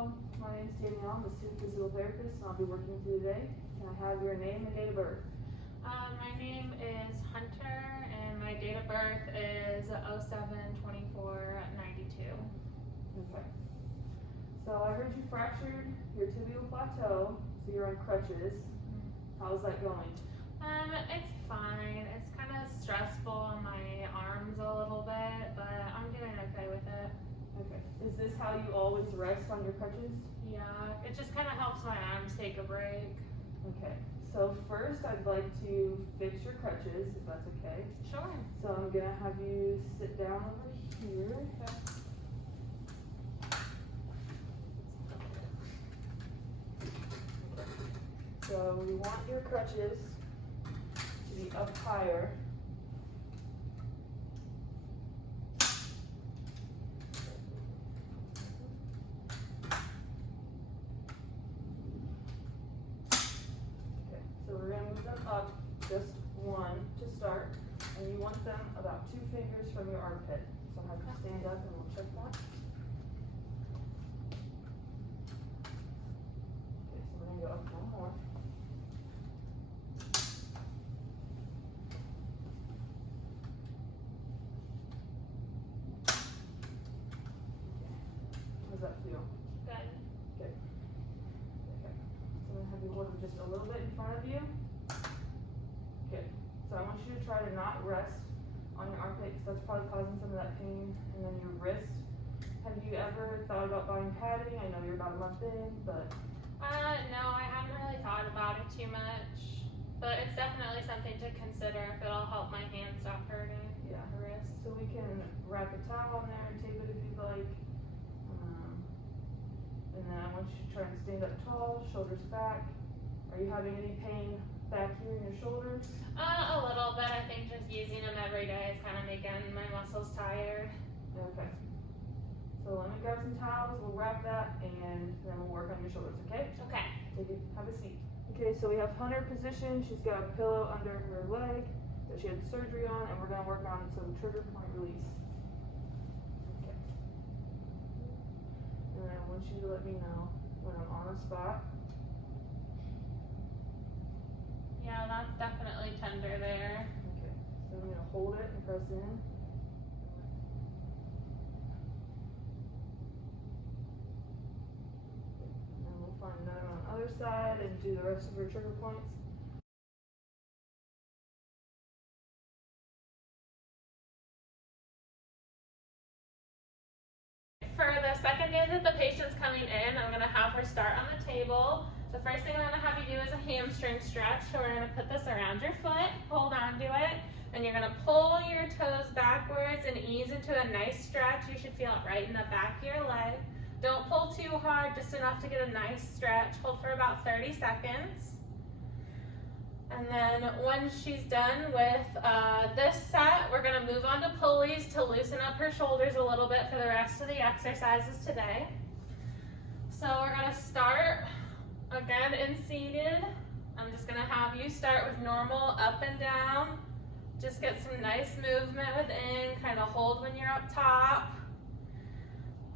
Hello, my name is Danielle. I'm a student physical therapist and I'll be working with you today. Can I have your name and date of birth? My name is Hunter and my date of birth is 07/24/92. Okay. So I heard you fractured your tibial plateau, so you're on crutches. How's that going? It's fine. It's kind of stressful on my arms a little bit, but I'm doing okay with it. Okay. Is this how you always rest on your crutches? Yeah, it just kind of helps my arms take a break. Okay. So first I'd like to fix your crutches, if that's okay. Sure. So I'm gonna have you sit down over here. Okay. So we want your crutches to be up higher. Okay, so we're gonna move them up just one to start, and you want them about 2 fingers from your armpit. So I'll have you stand up and we'll check that. Okay, so we're gonna go up one more. How does that feel? Good. Okay. Okay. So I'm gonna have you hold them just a little bit in front of you. Good. So I want you to try to not rest on your armpit because that's probably causing some of that pain. And then your wrist. Have you ever thought about buying padding? I know you're about a month in, but No, I haven't really thought about it too much, but it's definitely something to consider if it'll help my hand stop hurting. yeah. The wrist. So we can wrap a towel on there and tape it if you'd like. And then I want you to try and stand up tall, shoulders back. Are you having any pain back here in your shoulders? A little bit. I think just using them every day is kind of making my muscles tired. Okay. So let me grab some towels, we'll wrap that, and then we'll work on your shoulders, okay? Okay. Take it, have a seat. Okay, so we have Hunter position. She's got a pillow under her leg that she had surgery on, and we're gonna work on some trigger point release. Okay. And then I want you to let me know when I'm on a spot. Yeah, that's definitely tender there. Okay, so I'm gonna hold it and press in. And then we'll find another on the other side and do the rest of her trigger points. For the second day that the patient's coming in, I'm going to have her start on the table. The first thing I'm going to have you do is a hamstring stretch. So we're going to put this around your foot, hold on to it, and you're going to pull your toes backwards and ease into a nice stretch. You should feel it right in the back of your leg. Don't pull too hard, just enough to get a nice stretch. Hold for about 30 seconds. And then when she's done with this set, we're gonna move on to pulleys to loosen up her shoulders a little bit for the rest of the exercises today. So we're gonna start again in seated. I'm just gonna have you start with normal up and down. Just get some nice movement within, kind of hold when you're up top.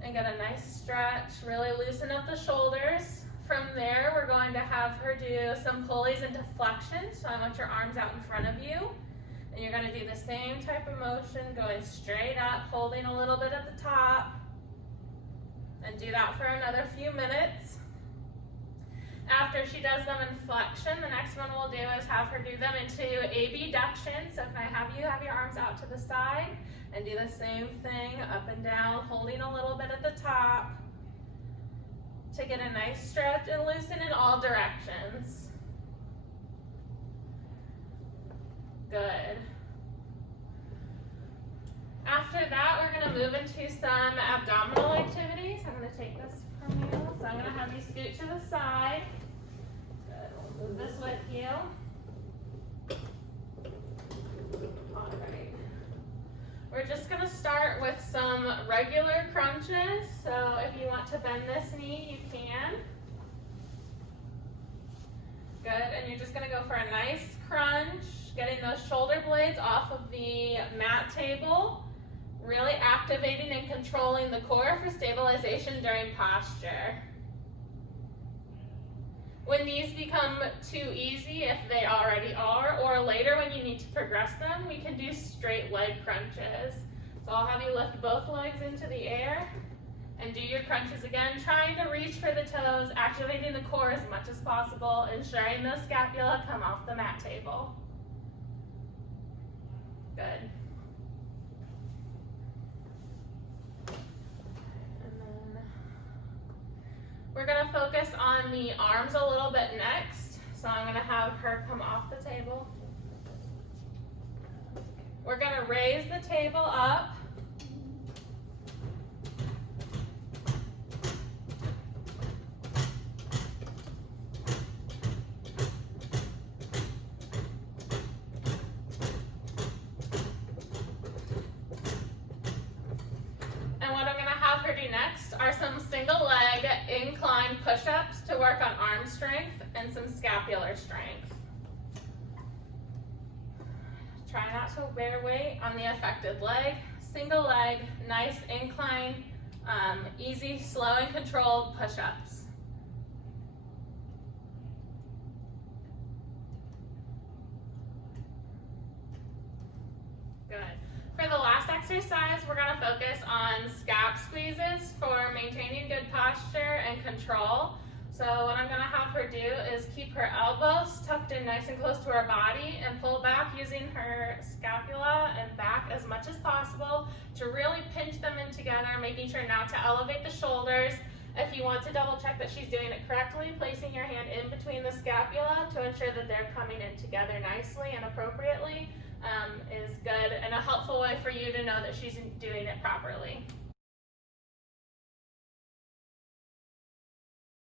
And get a nice stretch, really loosen up the shoulders. From there, we're going to have her do some pulleys into flexion. So I want your arms out in front of you. And you're gonna do the same type of motion, going straight up, holding a little bit at the top. And do that for another few minutes. After she does them in flexion, the next one we'll do is have her do them into abduction. So can I have you have your arms out to the side and do the same thing, up and down, holding a little bit at the top to get a nice stretch and loosen in all directions. Good. After that, we're gonna move into some abdominal activities. I'm gonna take this from you. So I'm gonna have you scoot to the side. Good, we'll move this with you. All right. We're just gonna start with some regular crunches. So if you want to bend this knee, you can. Good, and you're just gonna go for a nice crunch, getting those shoulder blades off of the mat table, really activating and controlling the core for stabilization during posture. When these become too easy, if they already are, or later when you need to progress them, we can do straight leg crunches. So I'll have you lift both legs into the air and do your crunches again, trying to reach for the toes, activating the core as much as possible, ensuring those scapula come off the mat table. Good. We're gonna focus on the arms a little bit next. So I'm gonna have her come off the table. We're gonna raise the table up. And what I'm gonna have her do next are some single leg incline push-ups to work on arm strength and some scapular strength. Try not to bear weight on the affected leg. Single leg, nice incline, easy, slow and controlled push-ups. Good. For the last exercise, we're going to focus on scap squeezes for maintaining good posture and control. So what I'm going to have her do is keep her elbows tucked in nice and close to her body and pull back using her scapula and back as much as possible to really pinch them in together, making sure not to elevate the shoulders. If you want to double check that she's doing it correctly, placing your hand in between the scapula to ensure that they're coming in together nicely and appropriately is good and a helpful way for you to know that she's doing it properly.